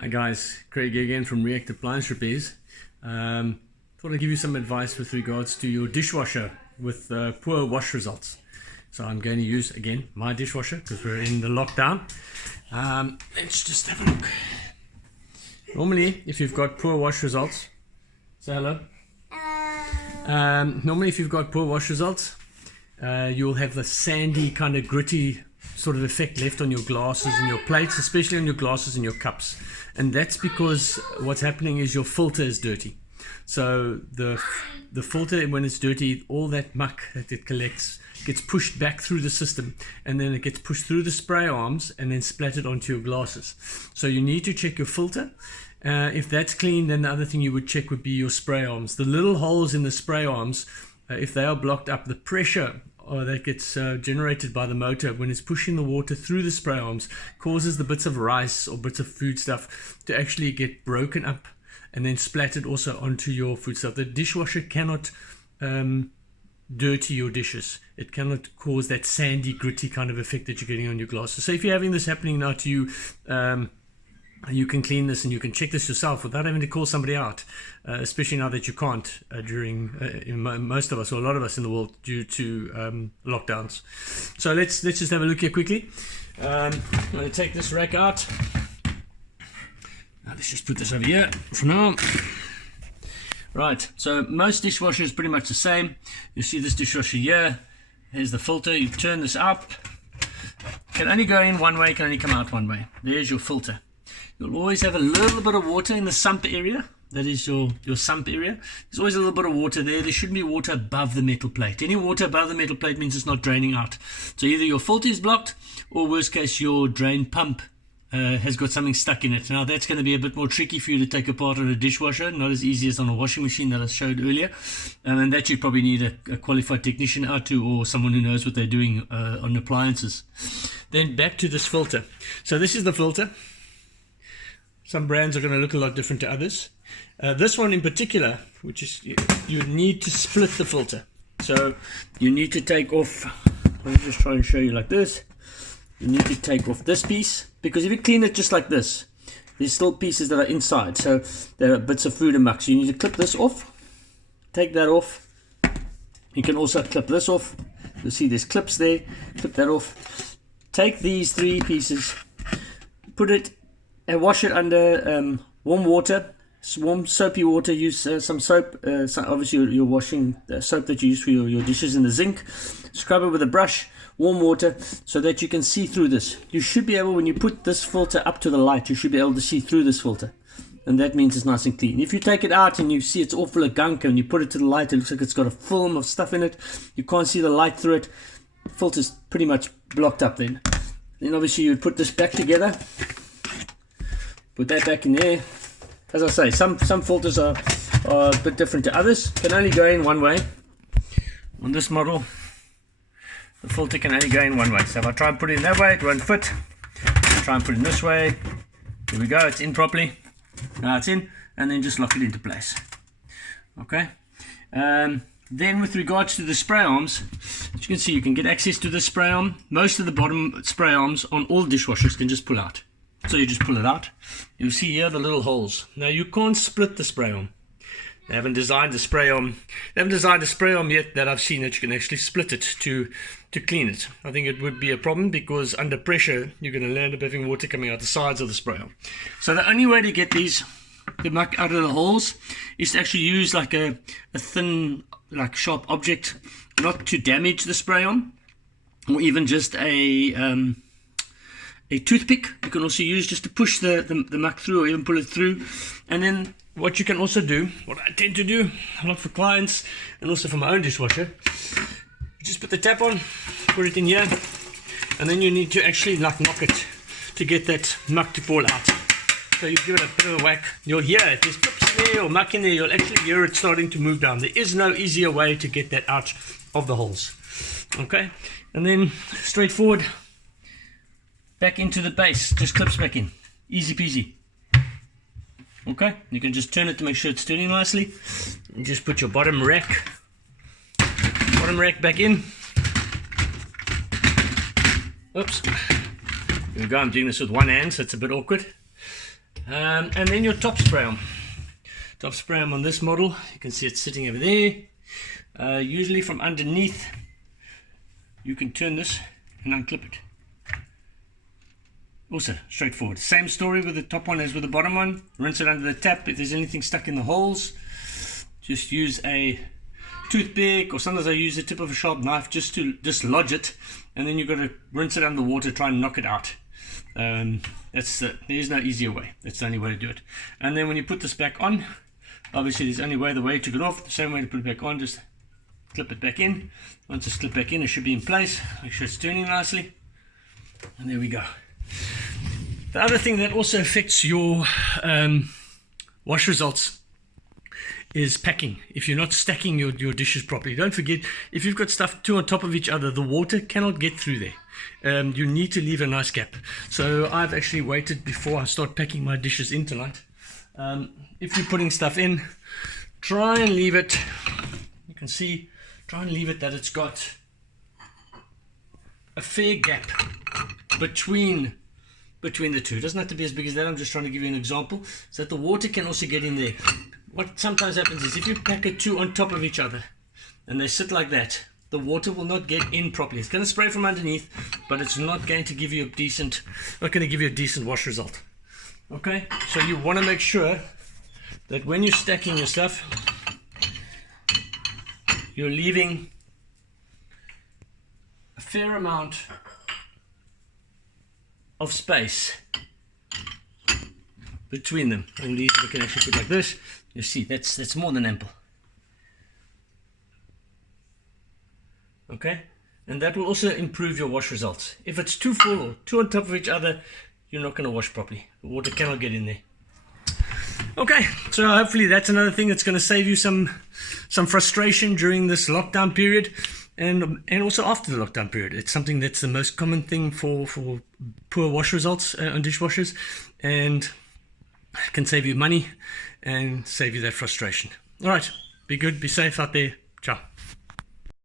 Hi guys, Craig again from React Appliance Repairs. Thought I'd give you some advice with regards to your dishwasher with poor wash results. So I'm going to use again my dishwasher because we're in the lockdown. Let's just have a look. Normally if you've got poor wash results, say hello. Normally if you've got poor wash results, you'll have the sandy kind of gritty sort of effect left on your glasses and your plates, especially on your glasses and your cups. And that's because what's happening is your filter is dirty. So the filter, when it's dirty, all that muck that it collects gets pushed back through the system, and then it gets pushed through the spray arms and then splattered onto your glasses. So you need to check your filter. If that's clean, then the other thing you would check would be your spray arms. The little holes in the spray arms, if they are blocked up, the pressure that gets generated by the motor when it's pushing the water through the spray arms causes the bits of rice or bits of food stuff to actually get broken up and then splattered also onto your food stuff. The dishwasher cannot dirty your dishes. It cannot cause that sandy, gritty kind of effect that you're getting on your glasses. So if you're having this happening now to you, you can clean this and you can check this yourself without having to call somebody out, especially now that you can't most of us, or a lot of us in the world, due to lockdowns. So let's just have a look here quickly. I'm going to take this rack out. Now let's just put this over here for now. Right, so most dishwashers is pretty much the same. You see this dishwasher here. Here's the filter. You turn this up. Can only go in one way, can only come out one way. There's your filter. You'll always have a little bit of water in the sump area. That is your sump area. There's always a little bit of water there. There shouldn't be water above the metal plate. Any water above the metal plate means it's not draining out. So either your filter is blocked, or worst case, your drain pump has got something stuck in it. Now that's going to be a bit more tricky for you to take apart on a dishwasher. Not as easy as on a washing machine that I showed earlier. And that you probably need a qualified technician out to, or someone who knows what they're doing on appliances. Then back to this filter. So this is the filter. Some brands are going to look a lot different to others. This one in particular, which is, you need to split the filter. So you need to take off, let me just try and show you like this. You need to take off this piece, because if you clean it just like this, there's still pieces that are inside. So there are bits of food and muck. So you need to clip this off, take that off. You can also clip this off. You'll see there's clips there. Clip that off. Take these three pieces, put it and wash it under warm water, warm soapy water. Use some soap, obviously your washing soap that you use for your dishes in the zinc. Scrub it with a brush, warm water, so that you can see through this. You should be able, when you put this filter up to the light, you should be able to see through this filter, and that means it's nice and clean. If you take it out and you see it's all full of gunk, and you put it to the light, it looks like it's got a film of stuff in it, you can't see the light through it, the filter's pretty much blocked up then. Then obviously you would put this back together. Put that back in there. As I say, some filters are a bit different to others. Can only go in one way. On this model, the filter can only go in one way. So if I try and put it in that way, it won't fit. Try and put it in this way. Here we go, it's in properly. Now it's in, and then just lock it into place. Okay. Then with regards to the spray arms, as you can see, you can get access to the spray arm. Most of the bottom spray arms on all dishwashers can just pull out. So you just pull it out. You'll see here the little holes. Now you can't split the spray arm. They haven't designed the spray arm. They haven't designed a spray arm yet that I've seen that you can actually split it to clean it. I think it would be a problem, because under pressure you're going to land up having water coming out the sides of the spray arm. So the only way to get the muck out of the holes is to actually use like a thin, like sharp object, not to damage the spray arm, or even just a toothpick. You can also use just to push the muck through, or even pull it through. And then what you can also do, what I tend to do a lot for clients and also for my own dishwasher, you just put the tap on, put it in here, and then you need to actually like knock it to get that muck to fall out. So you give it a bit of a whack, you'll hear it. There's clips in there or muck in there, you'll actually hear it starting to move down. There is no easier way to get that out of the holes. Okay, and then straightforward, back into the base, just clips back in, easy peasy. Okay, you can just turn it to make sure it's turning nicely, and just put your bottom rack back in. Oops, here we go. I'm doing this with one hand, so it's a bit awkward. And then your top spray arm. Top spray arm on this model, you can see it's sitting over there. Usually from underneath, you can turn this and unclip it. Also straightforward. Same story with the top one as with the bottom one. Rinse it under the tap. If there's anything stuck in the holes, just use a toothpick, or sometimes I use the tip of a sharp knife just to dislodge it, and then you've got to rinse it under the water, try and knock it out. There's no easier way. That's the only way to do it. And then when you put this back on, obviously there's only way, the way you took it off, the same way to put it back on, just clip it back in. Once it's clipped back in, it should be in place. Make sure it's turning nicely, and there we go. The other thing that also affects your wash results is packing. If you're not stacking your dishes properly, don't forget, if you've got stuff two on top of each other, the water cannot get through there. You need to leave a nice gap. So I've actually waited before I start packing my dishes in tonight. If you're putting stuff in, try and leave it, you can see, try and leave it that it's got a fair gap between the two. It doesn't have to be as big as that. I'm just trying to give you an example so that the water can also get in there. What sometimes happens is if you pack it two on top of each other and they sit like that, the water will not get in properly. It's going to spray from underneath, but it's not going to give you a decent wash result. Okay, so you want to make sure that when you're stacking your stuff, you're leaving a fair amount of space between them. And these we can actually put like this. You see, that's more than ample. Okay, and that will also improve your wash results. If it's too full or two on top of each other, you're not going to wash properly. The water cannot get in there. Okay, so hopefully that's another thing that's going to save you some frustration during this lockdown period, and also after the lockdown period. It's something that's the most common thing for poor wash results on dishwashers, and can save you money and save you that frustration. All right, be good, be safe out there. Ciao.